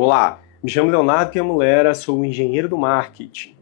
Olá, me chamo Leonardo Chiamulera, sou engenheiro do marketing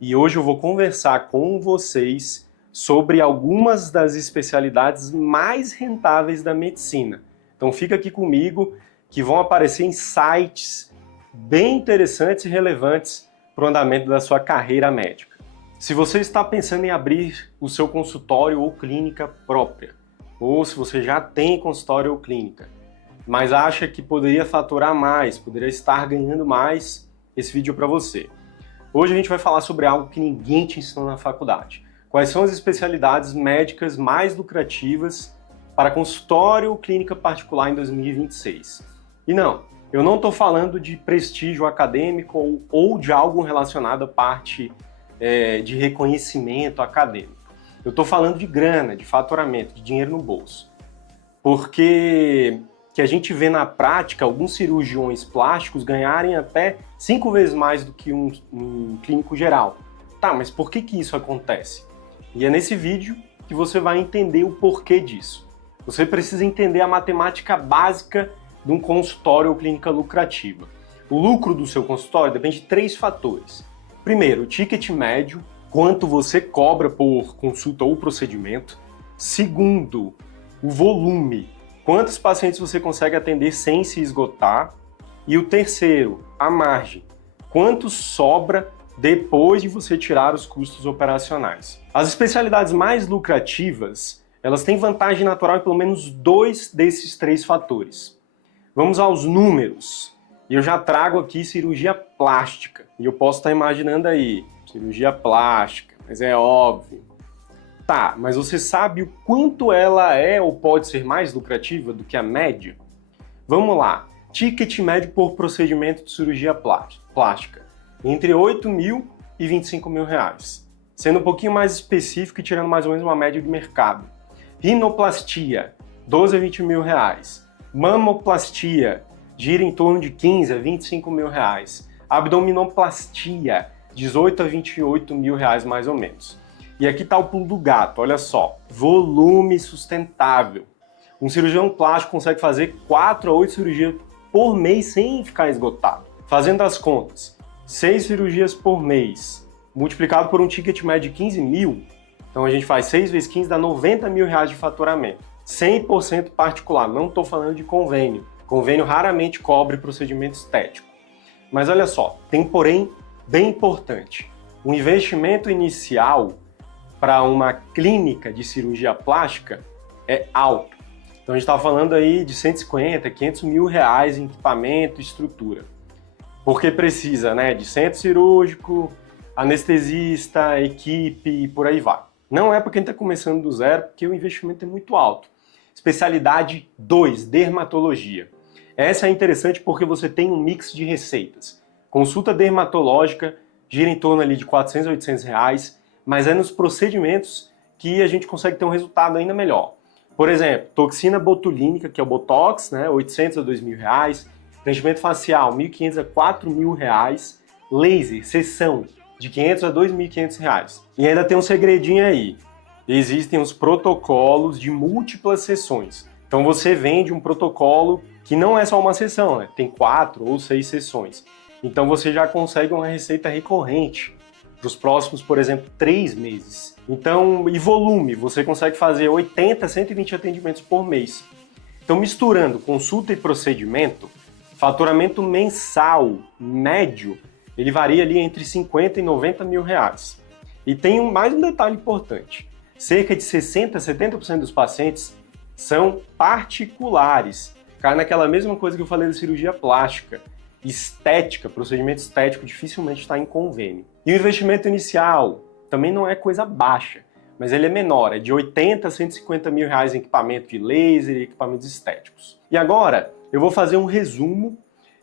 e hoje eu vou conversar com vocês sobre algumas das especialidades mais rentáveis da medicina. Então fica aqui comigo que vão aparecer insights bem interessantes e relevantes para o andamento da sua carreira médica. Se você está pensando em abrir o seu consultório ou clínica própria, ou se você já tem consultório ou clínica, mas acha que poderia faturar mais, poderia estar ganhando mais, esse vídeo é para você. Hoje a gente vai falar sobre algo que ninguém te ensinou na faculdade. Quais são as especialidades médicas mais lucrativas para consultório ou clínica particular em 2026? E não, eu não estou falando de prestígio acadêmico ou de algo relacionado à parte de reconhecimento acadêmico. Eu estou falando de grana, de faturamento, de dinheiro no bolso. Porque que a gente vê na prática alguns cirurgiões plásticos ganharem até 5 vezes mais do que um clínico geral. Tá, mas por que isso acontece? E é nesse vídeo que você vai entender o porquê disso. Você precisa entender a matemática básica de um consultório ou clínica lucrativa. O lucro do seu consultório depende de 3 fatores. Primeiro, o ticket médio, quanto você cobra por consulta ou procedimento. Segundo, o volume, quantos pacientes você consegue atender sem se esgotar. E o terceiro, a margem, quanto sobra depois de você tirar os custos operacionais. As especialidades mais lucrativas, elas têm vantagem natural em pelo menos 2 desses 3 fatores. Vamos aos números. E eu já trago aqui cirurgia plástica. E eu posso estar imaginando aí, cirurgia plástica, mas é óbvio. Tá, mas você sabe o quanto ela é ou pode ser mais lucrativa do que a média? Vamos lá, ticket médio por procedimento de cirurgia plástica, entre 8 mil e 25 mil reais. Sendo um pouquinho mais específico e tirando mais ou menos uma média de mercado. Rinoplastia, 12 a 20 mil reais. Mamoplastia, gira em torno de 15 a 25 mil reais. Abdominoplastia, 18 a 28 mil reais mais ou menos. E aqui está o pulo do gato, olha só, volume sustentável. Um cirurgião plástico consegue fazer 4 a 8 cirurgias por mês sem ficar esgotado. Fazendo as contas, 6 cirurgias por mês, multiplicado por um ticket médio de 15 mil, então a gente faz 6 vezes 15, dá 90 mil reais de faturamento. 100% particular, não estou falando de convênio. Convênio raramente cobre procedimento estético. Mas olha só, tem porém bem importante. O investimento inicial para uma clínica de cirurgia plástica é alto. Então a gente está falando aí de 150, 500 mil reais em equipamento e estrutura. Porque precisa, né, de centro cirúrgico, anestesista, equipe e por aí vai. Não é para quem está começando do zero, porque o investimento é muito alto. Especialidade 2, dermatologia. Essa é interessante porque você tem um mix de receitas. Consulta dermatológica gira em torno ali de 400 a 800 reais, mas é nos procedimentos que a gente consegue ter um resultado ainda melhor. Por exemplo, toxina botulínica, que é o Botox, né, 800 a 2 mil reais, preenchimento facial, 1.500 a 4 mil reais, laser, sessão, de 500 a 2.500 reais. E ainda tem um segredinho aí, existem os protocolos de múltiplas sessões. Então você vende um protocolo que não é só uma sessão, né? Tem 4 ou 6 sessões. Então você já consegue uma receita recorrente para os próximos, por exemplo, 3 meses. Então, e volume, você consegue fazer 80 a 120 atendimentos por mês. Então, misturando consulta e procedimento, faturamento mensal médio, ele varia ali entre 50 e 90 mil reais. E tem mais um detalhe importante. Cerca de 60 a 70% dos pacientes são particulares. Cai naquela mesma coisa que eu falei da cirurgia plástica. Estética, procedimento estético dificilmente está em convênio. E o investimento inicial também não é coisa baixa, mas ele é menor, é de 80 a 150 mil reais em equipamento de laser e equipamentos estéticos. E agora eu vou fazer um resumo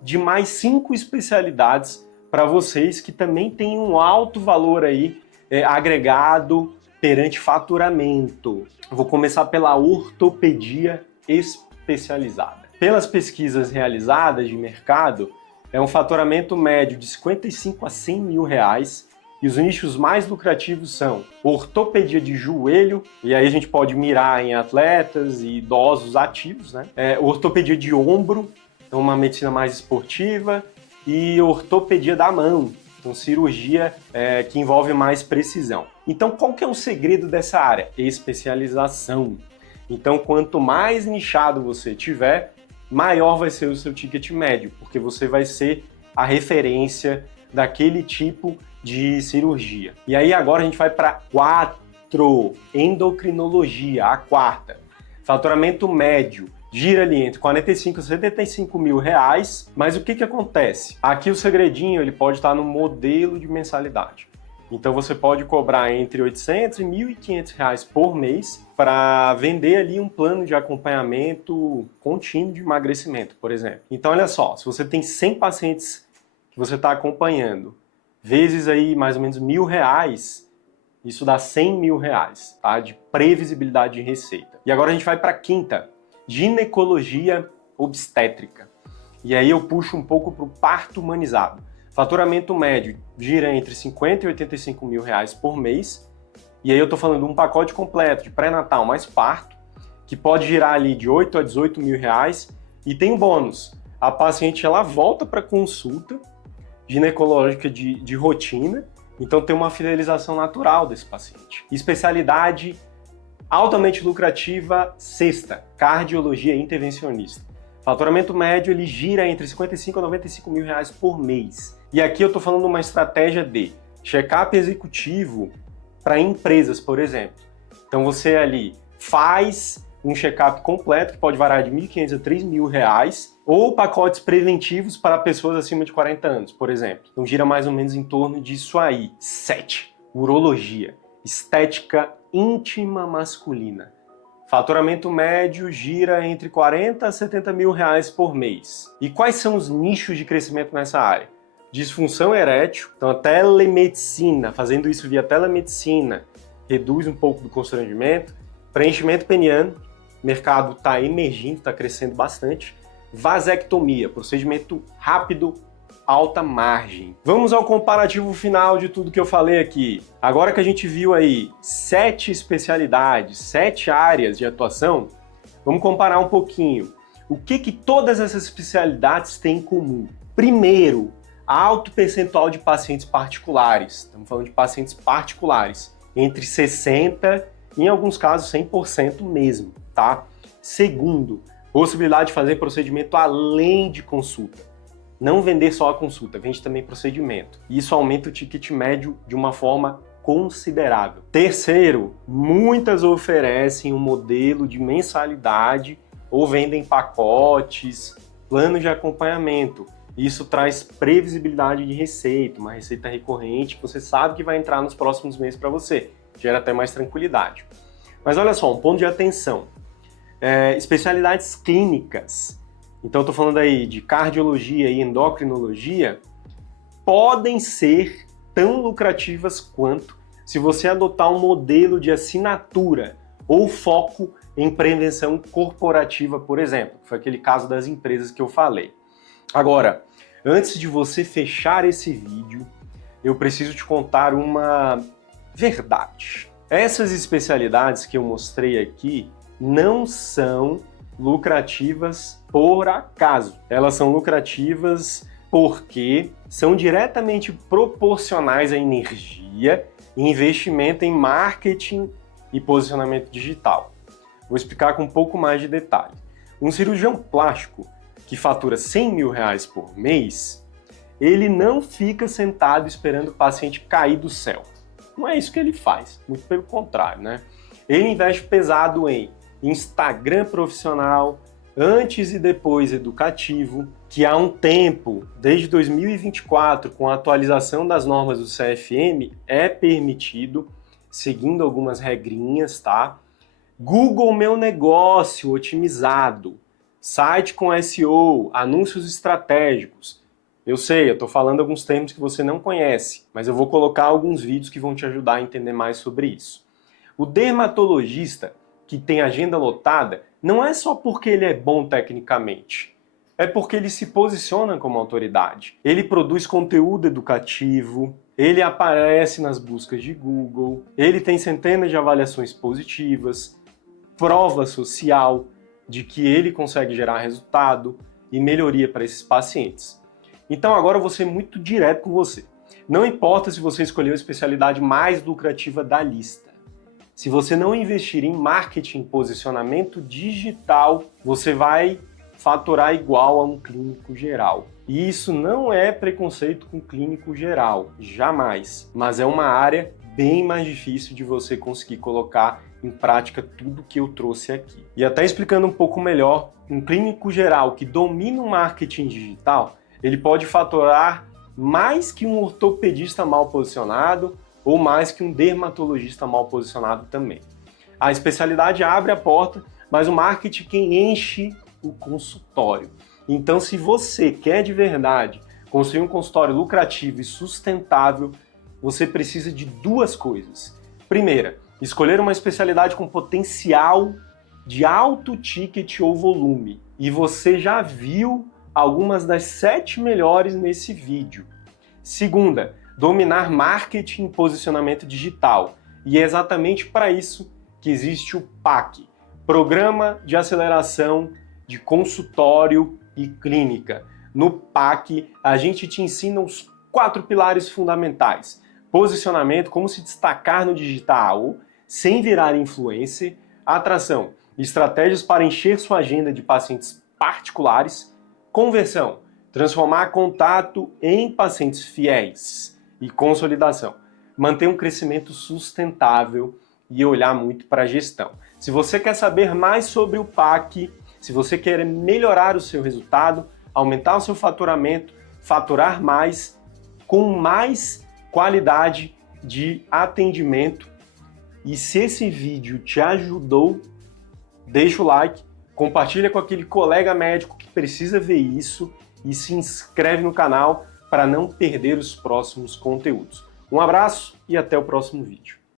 de mais 5 especialidades para vocês que também têm um alto valor aí agregado perante faturamento. Vou começar pela ortopedia especializada. Pelas pesquisas realizadas de mercado, é um faturamento médio de 55 a 100 mil reais e os nichos mais lucrativos são ortopedia de joelho, e aí a gente pode mirar em atletas e idosos ativos, né? Ortopedia de ombro, então uma medicina mais esportiva, e ortopedia da mão, então cirurgia que envolve mais precisão. Então qual que é o segredo dessa área? Especialização. Então quanto mais nichado você tiver, maior vai ser o seu ticket médio, porque você vai ser a referência daquele tipo de cirurgia. E aí agora a gente vai para 4, endocrinologia, a quarta. Faturamento médio gira ali entre 45 e 75 mil reais, mas o que acontece? Aqui o segredinho ele pode estar no modelo de mensalidade. Então você pode cobrar entre 800 e 1.500 reais por mês para vender ali um plano de acompanhamento contínuo de emagrecimento, por exemplo. Então olha só, se você tem 100 pacientes que você está acompanhando, vezes aí mais ou menos R$1.000, isso dá 100 mil reais, tá? De previsibilidade de receita. E agora a gente vai para a quinta, ginecologia obstétrica. E aí eu puxo um pouco para o parto humanizado. Faturamento médio gira entre 50 e 85 mil reais por mês. E aí eu estou falando de um pacote completo de pré-natal mais parto, que pode girar ali de 8 a 18 mil reais. E tem um bônus, a paciente ela volta para consulta ginecológica de rotina, então tem uma fidelização natural desse paciente. Especialidade altamente lucrativa, sexta, cardiologia intervencionista. Faturamento médio ele gira entre 55 a 95 mil reais por mês. E aqui eu estou falando de uma estratégia de check-up executivo para empresas, por exemplo. Então você ali faz um check-up completo, que pode variar de 1.500 a 3.000 reais, ou pacotes preventivos para pessoas acima de 40 anos, por exemplo. Então gira mais ou menos em torno disso aí. 7. Urologia, estética íntima masculina. Faturamento médio gira entre 40 a 70 mil reais por mês. E quais são os nichos de crescimento nessa área? Disfunção erétil, então a telemedicina, fazendo isso via telemedicina, reduz um pouco do constrangimento. Preenchimento peniano, mercado está emergindo, está crescendo bastante. Vasectomia, procedimento rápido, alta margem. Vamos ao comparativo final de tudo que eu falei aqui. Agora que a gente viu aí 7 especialidades, 7 áreas de atuação, vamos comparar um pouquinho. O que todas essas especialidades têm em comum? Primeiro, alto percentual de pacientes particulares. Estamos falando de pacientes particulares, entre 60% e, em alguns casos, 100% mesmo, tá? Segundo, possibilidade de fazer procedimento além de consulta. Não vender só a consulta, vende também procedimento. Isso aumenta o ticket médio de uma forma considerável. Terceiro, muitas oferecem um modelo de mensalidade ou vendem pacotes, planos de acompanhamento. Isso traz previsibilidade de receita, uma receita recorrente que você sabe que vai entrar nos próximos meses para você. Gera até mais tranquilidade. Mas olha só, um ponto de atenção. Especialidades clínicas. Então, estou falando aí de cardiologia e endocrinologia, podem ser tão lucrativas quanto se você adotar um modelo de assinatura ou foco em prevenção corporativa, por exemplo. Foi aquele caso das empresas que eu falei. Agora, antes de você fechar esse vídeo, eu preciso te contar uma verdade. Essas especialidades que eu mostrei aqui não são lucrativas por acaso. Elas são lucrativas porque são diretamente proporcionais à energia e investimento em marketing e posicionamento digital. Vou explicar com um pouco mais de detalhe. Um cirurgião plástico que fatura 100 mil reais por mês, ele não fica sentado esperando o paciente cair do céu. Não é isso que ele faz, muito pelo contrário, né? Ele investe pesado em Instagram profissional, antes e depois educativo, que há um tempo, desde 2024, com a atualização das normas do CFM, é permitido, seguindo algumas regrinhas, tá? Google Meu Negócio otimizado, site com SEO, anúncios estratégicos. Eu sei, eu estou falando alguns termos que você não conhece, mas eu vou colocar alguns vídeos que vão te ajudar a entender mais sobre isso. O dermatologista que tem agenda lotada não é só porque ele é bom tecnicamente, é porque ele se posiciona como autoridade. Ele produz conteúdo educativo, ele aparece nas buscas de Google, ele tem centenas de avaliações positivas, prova social de que ele consegue gerar resultado, e melhoria para esses pacientes. Então agora eu vou ser muito direto com você. Não importa se você escolheu a especialidade mais lucrativa da lista. Se você não investir em marketing e posicionamento digital, você vai faturar igual a um clínico geral. E isso não é preconceito com clínico geral, jamais. Mas é uma área bem mais difícil de você conseguir colocar em prática tudo que eu trouxe aqui. E até explicando um pouco melhor, um clínico geral que domina o marketing digital, ele pode faturar mais que um ortopedista mal posicionado ou mais que um dermatologista mal posicionado também. A especialidade abre a porta, mas o marketing quem enche o consultório. Então, se você quer de verdade construir um consultório lucrativo e sustentável, você precisa de duas coisas. Primeira, escolher uma especialidade com potencial de alto ticket ou volume. E você já viu algumas das 7 melhores nesse vídeo. Segunda, dominar marketing e posicionamento digital. E é exatamente para isso que existe o PAC, Programa de Aceleração de Consultório e Clínica. No PAC, a gente te ensina os 4 pilares fundamentais. Posicionamento, como se destacar no digital, sem virar influencer. Atração, estratégias para encher sua agenda de pacientes particulares. Conversão, transformar contato em pacientes fiéis. E consolidação, manter um crescimento sustentável e olhar muito para a gestão. Se você quer saber mais sobre o PAC, se você quer melhorar o seu resultado, aumentar o seu faturamento, faturar mais, com mais qualidade de atendimento, e se esse vídeo te ajudou, deixa o like, compartilha com aquele colega médico que precisa ver isso e se inscreve no canal para não perder os próximos conteúdos. Um abraço e até o próximo vídeo.